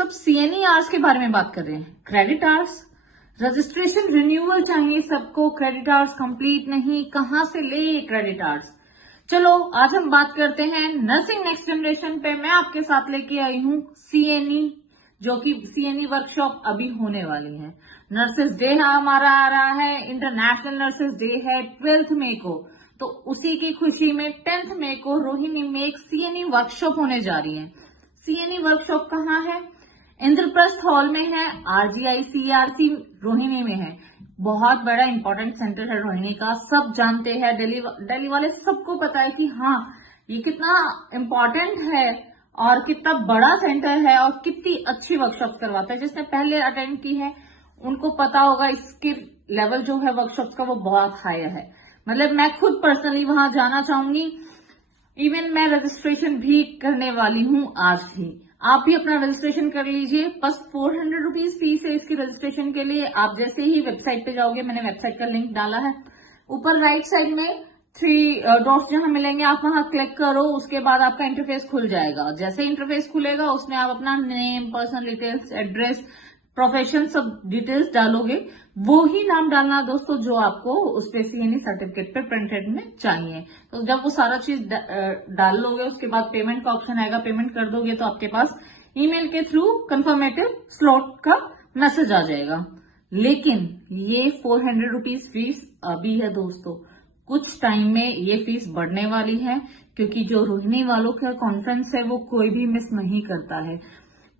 सब CNE hours के बारे में बात कर रहे हैं। क्रेडिट आवर्स, रजिस्ट्रेशन रिन्यूअल चाहिए सबको, क्रेडिट आवर्स कंप्लीट नहीं, कहां से ले क्रेडिट आवर्स। चलो आज हम बात करते हैं नर्सिंग नेक्स्ट जनरेशन पे। मैं आपके साथ लेके आई हूँ सीएनई, जो कि सीएनई वर्कशॉप अभी होने वाली है। नर्सेस डे हमारा आ रहा है, इंटरनेशनल नर्सेस डे है 12 मई को, तो उसी की खुशी में 10 मई को रोहिणी में एक सीएनई वर्कशॉप होने जा रही है। सीएनई वर्कशॉप कहाँ है? इंद्रप्रस्थ हॉल में है, RGICRC रोहिणी में है। बहुत बड़ा इंपॉर्टेंट सेंटर है रोहिणी का, सब जानते हैं, दिल्ली वाले सबको पता है कि हाँ ये कितना इम्पोर्टेंट है और कितना बड़ा सेंटर है और कितनी अच्छी वर्कशॉप करवाता है। जिसने पहले अटेंड की है उनको पता होगा इसके लेवल जो है वर्कशॉप का वो बहुत हाई है। मतलब मैं खुद पर्सनली वहां जाना चाहूंगी, इवन मैं रजिस्ट्रेशन भी करने वाली हूँ आज ही। आप भी अपना रजिस्ट्रेशन कर लीजिए, बस 400 रुपीज फीस है इसकी रजिस्ट्रेशन के लिए। आप जैसे ही वेबसाइट पे जाओगे, मैंने वेबसाइट का लिंक डाला है, ऊपर राइट साइड में 3 डॉट्स जहां मिलेंगे आप वहां क्लिक करो, उसके बाद आपका इंटरफेस खुल जाएगा। जैसे इंटरफेस खुलेगा उसमें आप अपना name, personal details, address, profession सब डिटेल्स डालोगे। वो ही नाम डालना दोस्तों जो आपको उस पे सीएनई सर्टिफिकेट पे प्रिंटेड में चाहिए। तो जब वो सारा चीज डाल लोगे उसके बाद पेमेंट का ऑप्शन आएगा, पेमेंट कर दोगे तो आपके पास ईमेल के थ्रू कंफर्मेटिव स्लॉट का मैसेज आ जाएगा। लेकिन ये 400 रुपीज फीस अभी है दोस्तों, कुछ टाइम में ये फीस बढ़ने वाली है, क्योंकि जो रोहिणी वालों का कॉन्फ्रेंस है वो कोई भी मिस नहीं करता है।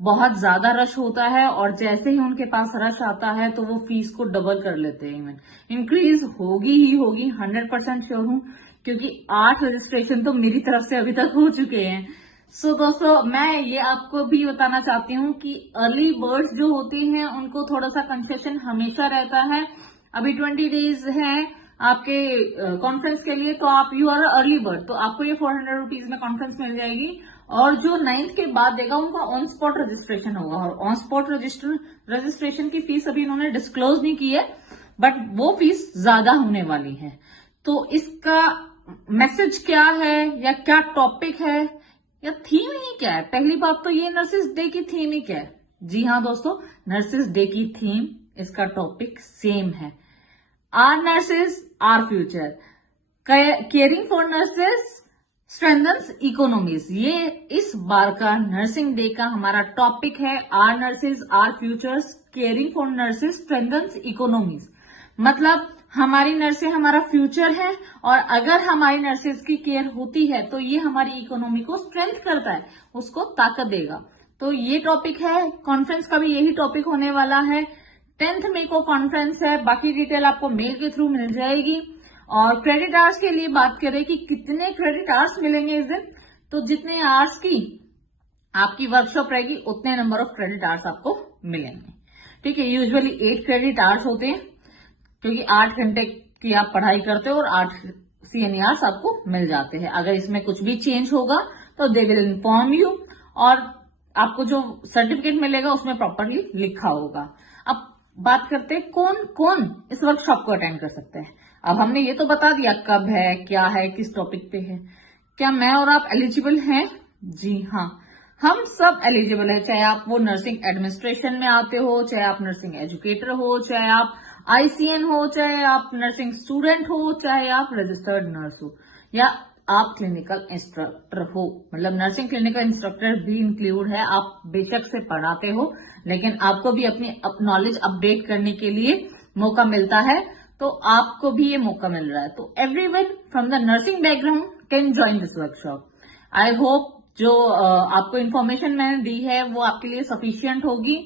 बहुत ज्यादा रश होता है और जैसे ही उनके पास रश आता है तो वो फीस को डबल कर लेते हैं। इवन इंक्रीज होगी ही होगी, 100% श्योर हूं, क्योंकि 8 रजिस्ट्रेशन तो मेरी तरफ से अभी तक हो चुके हैं। सो दोस्तों मैं ये आपको भी बताना चाहती हूँ कि अर्ली बर्ड्स जो होते हैं उनको थोड़ा सा कंसेशन हमेशा रहता है। अभी 20 डेज है आपके कॉन्फ्रेंस के लिए, तो आप यू आर अर्ली बर्ड, तो आपको ये 400 रुपीज में कॉन्फ्रेंस मिल जाएगी। और जो 9th के बाद देगा उनका ऑन स्पॉट रजिस्ट्रेशन होगा, और ऑन स्पॉट रजिस्ट्रेशन की फीस अभी इन्होंने डिस्क्लोज नहीं की है, बट वो फीस ज्यादा होने वाली है। तो इसका मैसेज क्या है या क्या टॉपिक है या थीम ही क्या है? पहली बात तो ये नर्सेस डे की थीम ही क्या है? जी हाँ दोस्तों, नर्सेस डे की थीम, इसका टॉपिक सेम है, our nurses our future, caring for nurses strengthens economies. ये इस बार का नर्सिंग डे का हमारा टॉपिक है, our nurses our futures, caring for nurses strengthens economies. मतलब हमारी नर्सें हमारा फ्यूचर है, और अगर हमारी नर्सेज की केयर होती है तो ये हमारी इकोनॉमी को स्ट्रेंथ करता है, उसको ताकत देगा। तो ये टॉपिक है, कॉन्फ्रेंस का भी यही टॉपिक होने वाला है। 10 मई को कॉन्फ्रेंस है, बाकी डिटेल आपको मेल के थ्रू मिल जाएगी। और क्रेडिट आवर्स के लिए बात करें कि कितने क्रेडिट आवर्स मिलेंगे इस दिन, तो जितने आवर्स की आपकी वर्कशॉप रहेगी उतने नंबर ऑफ क्रेडिट आवर्स आपको मिलेंगे। ठीक है, यूजुअली 8 क्रेडिट आवर्स होते हैं, क्योंकि 8 घंटे की आप पढ़ाई करते हो और 8 सीएनई आवर्स आपको मिल जाते हैं। अगर इसमें कुछ भी चेंज होगा तो दे विल इन्फॉर्म यू, और आपको जो सर्टिफिकेट मिलेगा उसमें प्रॉपरली लिखा होगा। अब बात करते हैं कौन कौन इस वर्कशॉप को अटेंड कर सकते हैं। अब हमने ये तो बता दिया कब है, क्या है, किस टॉपिक पे है। क्या मैं और आप एलिजिबल हैं? जी हाँ, हम सब एलिजिबल है, चाहे आप वो नर्सिंग एडमिनिस्ट्रेशन में आते हो, चाहे आप नर्सिंग एजुकेटर हो, चाहे आप ICN हो, चाहे आप नर्सिंग स्टूडेंट हो, चाहे आप रजिस्टर्ड नर्स हो, या आप क्लिनिकल इंस्ट्रक्टर हो। मतलब नर्सिंग क्लिनिकल इंस्ट्रक्टर भी इंक्लूड है। आप बेशक से पढ़ाते हो, लेकिन आपको भी अपनी नॉलेज अपडेट करने के लिए मौका मिलता है, तो आपको भी ये मौका मिल रहा है। तो everyone from the nursing background can join this workshop. I hope जो आपको इन्फॉर्मेशन मैंने दी है वो आपके लिए सफिशियंट होगी।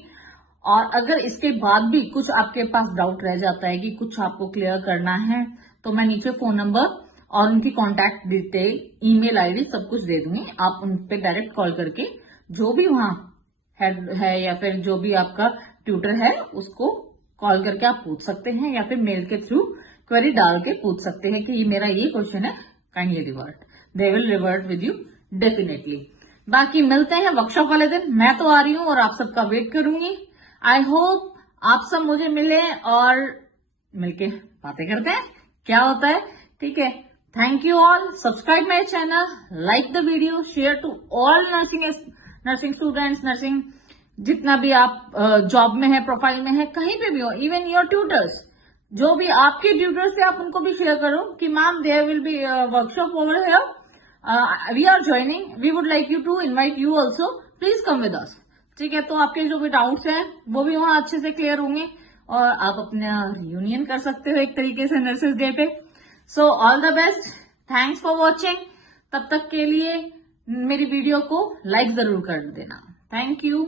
और अगर इसके बाद भी कुछ आपके पास डाउट रह जाता है कि कुछ आपको क्लियर करना है, तो मैं नीचे फोन नंबर और उनकी कॉन्टैक्ट डिटेल, ईमेल आईडी सब कुछ दे दूंगी। आप उन पे डायरेक्ट कॉल करके जो भी वहां हेड है या फिर जो भी आपका ट्यूटर है उसको कॉल करके आप पूछ सकते हैं, या फिर मेल के थ्रू क्वेरी डाल के पूछ सकते हैं कि ये मेरा ये क्वेश्चन है, kindly revert. They will revert with you definitely. बाकी मिलते हैं वर्कशॉप वाले दिन। मैं तो आ रही हूँ और आप सबका वेट करूंगी। आई होप आप सब मुझे मिले और मिलके बातें करते हैं क्या होता है। ठीक है, thank you all. Subscribe my channel, like the video, share to all nursing students, nursing जितना भी आप जॉब में है, प्रोफाइल में है, कहीं पे भी हो, इवन योर ट्यूटर्स, जो भी आपके ट्यूटर्स है आप उनको भी शेयर करो कि ma'am there will be workshop over here, we are joining, we would like you to invite you also, please come with us. ठीक है, तो आपके जो भी डाउट्स हैं वो भी वहां अच्छे से क्लियर होंगे और आप अपना रियूनियन कर सकते हो एक तरीके से नर्सेस डे पे। So all the best, thanks for watching. तब तक के लिए मेरी वीडियो को लाइक जरूर कर देना। Thank you.